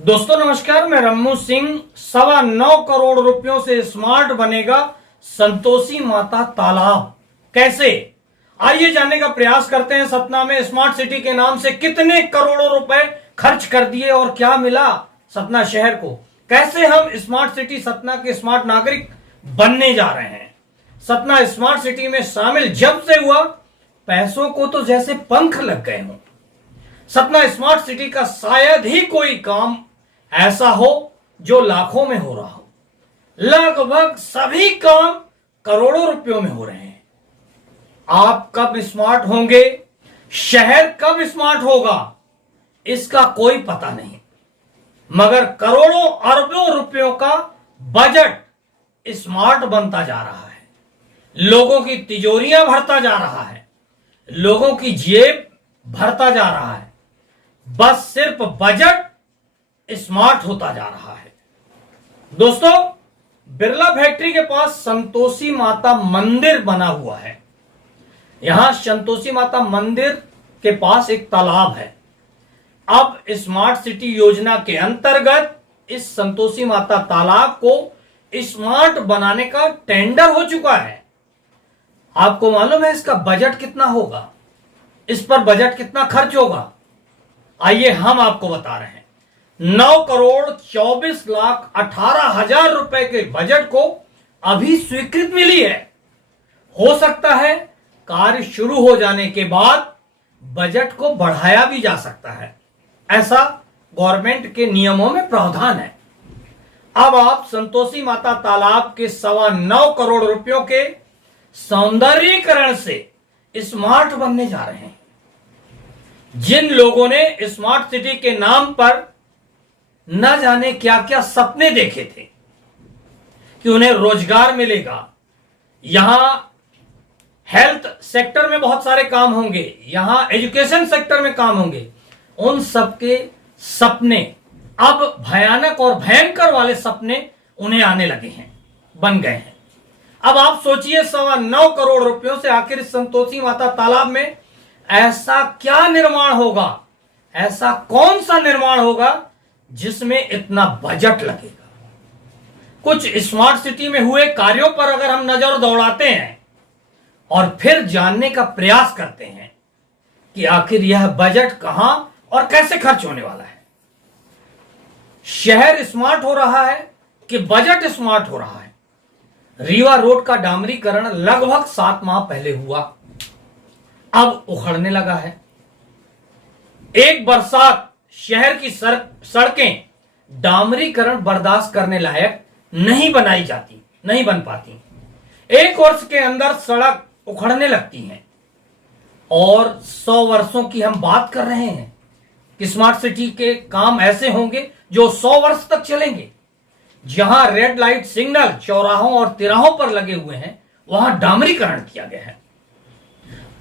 दोस्तों नमस्कार, मैं रम्मू सिंह। 9.25 करोड़ रुपयों से स्मार्ट बनेगा संतोषी माता तालाब। कैसे, आइए जानने का प्रयास करते हैं। सतना में स्मार्ट सिटी के नाम से कितने करोड़ों रुपए खर्च कर दिए और क्या मिला सतना शहर को। कैसे हम स्मार्ट सिटी सतना के स्मार्ट नागरिक बनने जा रहे हैं। सतना स्मार्ट सिटी में शामिल जब से हुआ, पैसों को तो जैसे पंख लग गए हों। सतना स्मार्ट सिटी का शायद ही कोई काम ऐसा हो जो लाखों में हो रहा हो। लगभग सभी काम करोड़ों रुपयों में हो रहे हैं। आप कब स्मार्ट होंगे, शहर कब स्मार्ट होगा, इसका कोई पता नहीं, मगर करोड़ों अरबों रुपयों का बजट स्मार्ट बनता जा रहा है। लोगों की तिजोरियां भरता जा रहा है, लोगों की जेब भरता जा रहा है। बस सिर्फ बजट स्मार्ट होता जा रहा है। दोस्तों, बिरला फैक्ट्री के पास संतोषी माता मंदिर बना हुआ है। यहां संतोषी माता मंदिर के पास एक तालाब है। अब स्मार्ट सिटी योजना के अंतर्गत इस संतोषी माता तालाब को स्मार्ट बनाने का टेंडर हो चुका है। आपको मालूम है इसका बजट कितना होगा, इस पर बजट कितना खर्च होगा? आइए हम आपको बता रहे हैं। 9,24,18,000 रुपए के बजट को अभी स्वीकृति मिली है। हो सकता है कार्य शुरू हो जाने के बाद बजट को बढ़ाया भी जा सकता है। ऐसा गवर्नमेंट के नियमों में प्रावधान है। अब आप संतोषी माता तालाब के 9.25 करोड़ रुपयों के सौंदर्यीकरण से स्मार्ट बनने जा रहे हैं। जिन लोगों ने स्मार्ट सिटी के नाम पर न जाने क्या क्या सपने देखे थे कि उन्हें रोजगार मिलेगा, यहां हेल्थ सेक्टर में बहुत सारे काम होंगे, यहां एजुकेशन सेक्टर में काम होंगे, उन सबके सपने अब भयानक और भयंकर वाले सपने उन्हें आने लगे हैं, बन गए हैं। अब आप सोचिए 9.25 करोड़ रुपयों से आखिर इस संतोषी माता तालाब में ऐसा क्या निर्माण होगा, ऐसा कौन सा निर्माण होगा जिसमें इतना बजट लगेगा। कुछ स्मार्ट सिटी में हुए कार्यों पर अगर हम नजर दौड़ाते हैं और फिर जानने का प्रयास करते हैं कि आखिर यह बजट कहां और कैसे खर्च होने वाला है। शहर स्मार्ट हो रहा है कि बजट स्मार्ट हो रहा है। रीवा रोड का डामरीकरण लगभग 7 माह पहले हुआ, अब उखड़ने लगा है। एक बरसात शहर की सड़कें डामरीकरण बर्दाश्त करने लायक नहीं बन पाती। 1 वर्ष के अंदर सड़क उखड़ने लगती हैं और 100 वर्षों की हम बात कर रहे हैं कि स्मार्ट सिटी के काम ऐसे होंगे जो 100 वर्ष तक चलेंगे। जहां रेड लाइट सिग्नल चौराहों और तिराहों पर लगे हुए हैं, वहां डामरीकरण किया गया है।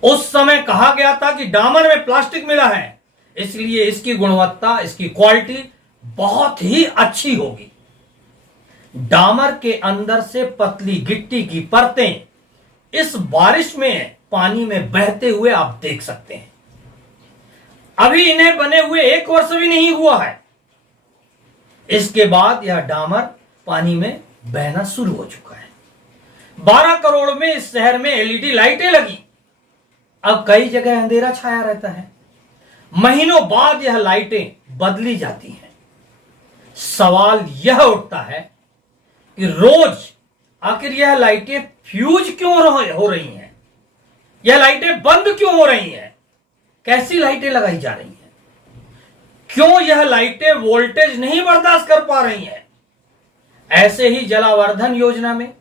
उस समय कहा गया था कि डामर में प्लास्टिक मिला है, इसलिए इसकी गुणवत्ता, इसकी क्वालिटी बहुत ही अच्छी होगी। डामर के अंदर से पतली गिट्टी की परतें इस बारिश में पानी में बहते हुए आप देख सकते हैं। अभी इन्हें बने हुए 1 वर्ष भी नहीं हुआ है, इसके बाद यह डामर पानी में बहना शुरू हो चुका है। 12 करोड़ में इस शहर में एलईडी लाइटें लगी। अब कई जगह अंधेरा छाया रहता है, महीनों बाद यह लाइटें बदली जाती हैं। सवाल यह उठता है कि रोज आखिर यह लाइटें फ्यूज क्यों हो रही हैं, यह लाइटें बंद क्यों हो रही हैं, कैसी लाइटें लगाई जा रही हैं, क्यों यह लाइटें वोल्टेज नहीं बर्दाश्त कर पा रही हैं। ऐसे ही जलावर्धन योजना में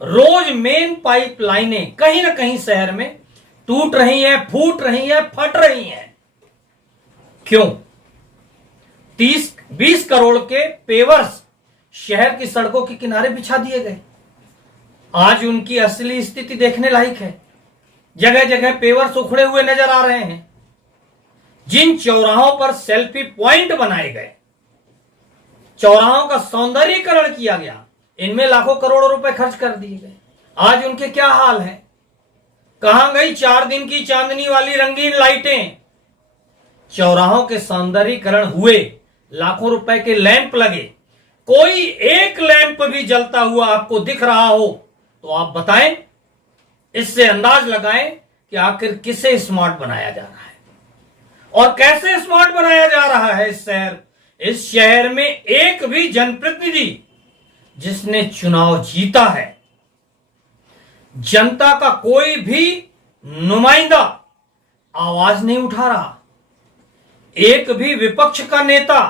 रोज मेन पाइप लाइनें कहीं ना कहीं शहर में टूट रही हैं, फूट रही हैं, फट रही हैं। क्यों? 30-20 करोड़ के पेवर्स शहर की सड़कों के किनारे बिछा दिए गए। आज उनकी असली स्थिति देखने लायक है। जगह जगह पेवर्स उखड़े हुए नजर आ रहे हैं। जिन चौराहों पर सेल्फी पॉइंट बनाए गए, चौराहों का सौंदर्यीकरण किया गया, इनमें लाखों करोड़ों रुपए खर्च कर दिए गए। आज उनके क्या हाल है? कहां गई 4 दिन की चांदनी वाली रंगीन लाइटें? चौराहों के सौंदर्यीकरण हुए, लाखों रुपए के लैंप लगे, कोई एक लैंप भी जलता हुआ आपको दिख रहा हो तो आप बताएं, इससे अंदाज लगाएं कि आखिर किसे स्मार्ट बनाया जा रहा है और कैसे स्मार्ट बनाया जा रहा है। इस शहर में एक भी जनप्रतिनिधि जिसने चुनाव जीता है, जनता का कोई भी नुमाइंदा आवाज नहीं उठा रहा, एक भी विपक्ष का नेता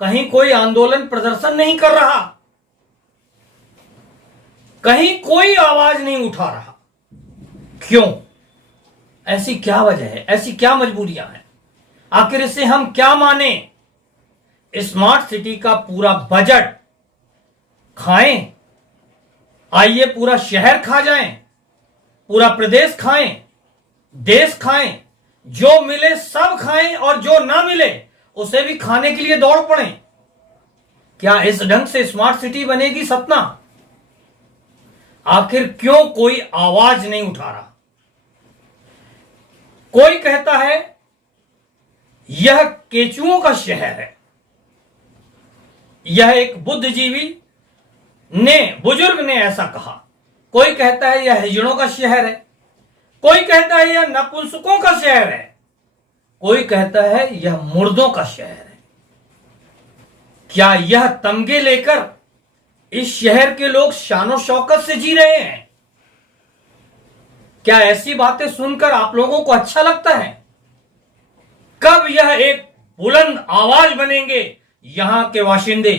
कहीं कोई आंदोलन प्रदर्शन नहीं कर रहा, कहीं कोई आवाज नहीं उठा रहा। क्यों? ऐसी क्या वजह है, ऐसी क्या मजबूरियां हैं? आखिर इसे हम क्या माने? स्मार्ट सिटी का पूरा बजट खाएं, आइए पूरा शहर खा जाएं, पूरा प्रदेश खाएं, देश खाएं, जो मिले सब खाएं और जो ना मिले उसे भी खाने के लिए दौड़ पड़े। क्या इस ढंग से स्मार्ट सिटी बनेगी सपना? आखिर क्यों कोई आवाज नहीं उठा रहा? कोई कहता है यह केचुओं का शहर है, यह एक बुद्धिजीवी बुजुर्ग ने ऐसा कहा। कोई कहता है यह हिजड़ों का शहर है, कोई कहता है यह नपुंसकों का शहर है, कोई कहता है यह मुर्दों का शहर है। क्या यह तमगे लेकर इस शहर के लोग शानो शौकत से जी रहे हैं? क्या ऐसी बातें सुनकर आप लोगों को अच्छा लगता है? कब यह एक बुलंद आवाज बनेंगे यहां के बाशिंदे?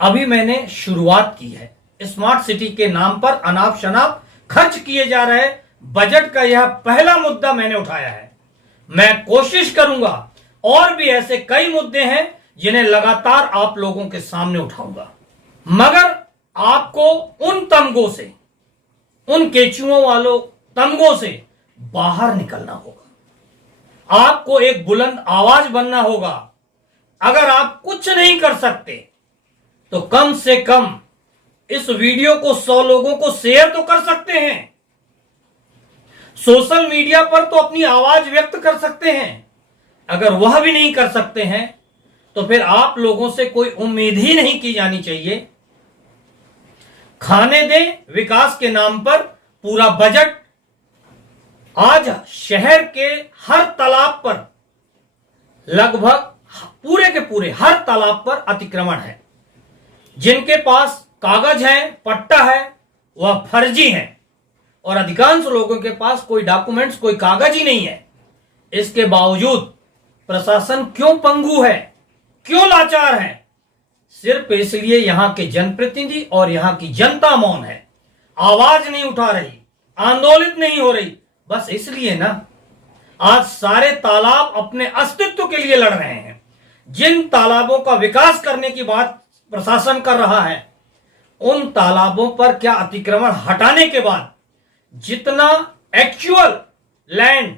अभी मैंने शुरुआत की है। स्मार्ट सिटी के नाम पर अनाप शनाप खर्च किए जा रहे बजट का यह पहला मुद्दा मैंने उठाया है। मैं कोशिश करूंगा और भी ऐसे कई मुद्दे हैं जिन्हें लगातार आप लोगों के सामने उठाऊंगा, मगर आपको उन तमगों से, उन केचुओं वालों तमगों से बाहर निकलना होगा। आपको एक बुलंद आवाज बनना होगा। अगर आप कुछ नहीं कर सकते तो कम से कम इस वीडियो को 100 लोगों को शेयर तो कर सकते हैं, सोशल मीडिया पर तो अपनी आवाज व्यक्त कर सकते हैं। अगर वह भी नहीं कर सकते हैं तो फिर आप लोगों से कोई उम्मीद ही नहीं की जानी चाहिए। खाने दें विकास के नाम पर पूरा बजट। आज शहर के हर तालाब पर, लगभग पूरे के पूरे हर तालाब पर अतिक्रमण है। जिनके पास कागज है, पट्टा है, वह फर्जी है और अधिकांश लोगों के पास कोई डॉक्यूमेंट्स, कोई कागज ही नहीं है। इसके बावजूद प्रशासन क्यों पंगु है, क्यों लाचार है? सिर्फ इसलिए यहां के जनप्रतिनिधि और यहां की जनता मौन है, आवाज नहीं उठा रही, आंदोलित नहीं हो रही। बस इसलिए ना, आज सारे तालाब अपने अस्तित्व के लिए लड़ रहे हैं। जिन तालाबों का विकास करने की बात प्रशासन कर रहा है, उन तालाबों पर क्या अतिक्रमण हटाने के बाद जितना एक्चुअल लैंड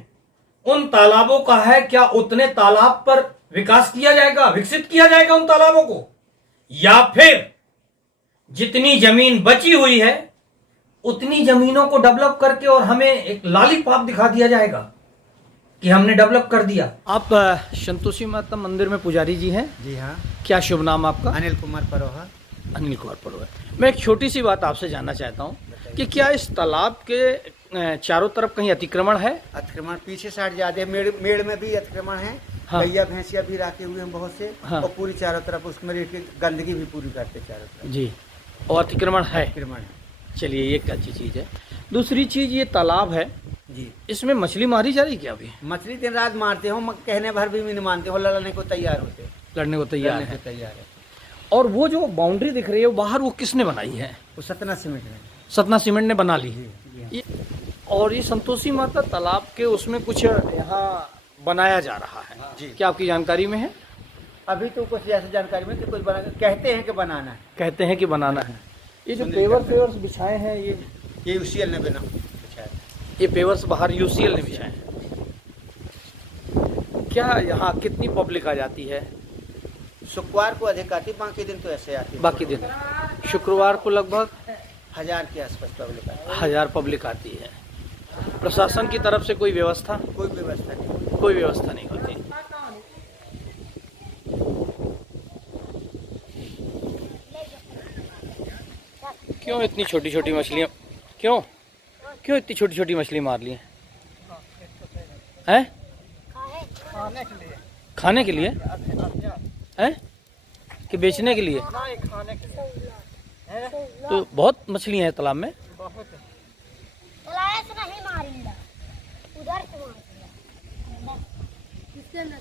उन तालाबों का है, क्या उतने तालाब पर विकास किया जाएगा, विकसित किया जाएगा उन तालाबों को? या फिर जितनी जमीन बची हुई है उतनी जमीनों को डेवलप करके और हमें एक लॉलीपॉप दिखा दिया जाएगा कि हमने डेवलप कर दिया? आप संतोषी माता मंदिर में पुजारी जी हैं? जी हाँ। क्या शुभ नाम आपका? अनिल कुमार परोहा। अनिल कुमार परोहा। मैं एक छोटी सी बात आपसे जानना चाहता हूँ कि क्या इस तालाब के चारों तरफ कहीं अतिक्रमण है? अतिक्रमण पीछे साइड ज्यादा, मेड़ में भी अतिक्रमण है। हाँ। गैया भैंसिया भी रखे हुए हैं बहुत से। हाँ। और पूरी चारों तरफ उसमें रेत की गंदगी भी पूरी करते चारों तरफ। जी, और अतिक्रमण है? अतिक्रमण है। चलिए, ये एक अच्छी चीज़ है। दूसरी चीज़, ये तालाब है जी, इसमें मछली मारी जा रही क्या अभी? मछली दिन रात मारते हो, कहने भर भी नहीं मानते हो, लड़ने को तैयार होते, लड़ने को तैयार है। तैयार है। और वो जो बाउंड्री दिख रही है बाहर, वो किसने बनाई है? वो सतना सीमेंट है। सतना सीमेंट ने बना ली। जी। और ये संतोषी माता तालाब के उसमें कुछ यहाँ बनाया जा रहा है जी। क्या आपकी जानकारी में है? अभी तो कुछ ऐसी जानकारी में कि कुछ बना, कहते हैं कि बनाना है। कहते हैं कि बनाना है। ये जो पेवर्स बिछाए हैं, ये यूसीएल ने बना बिछाया। ये पेवर्स बाहर यूसीएल ने बिछाए हैं। क्या यहाँ कितनी पब्लिक आ जाती है? शुक्रवार को अधिक आती, बाकी दिन तो ऐसे आती है। बाकी दिन शुक्रवार को लगभग 1000 के आसपास पब्लिक आती है। 1000 पब्लिक आती है। प्रशासन की तरफ से कोई व्यवस्था? कोई व्यवस्था नहीं। कोई व्यवस्था नहीं होती। क्यों इतनी छोटी छोटी मछलियाँ, क्यों क्यों इतनी छोटी छोटी मछली मार ली हैं? खाने के लिए हैं कि बेचने के लिए? तो बहुत मछलियाँ हैं तालाब में। तालाब से नहीं मारिंदा, उधर से मारिंदा।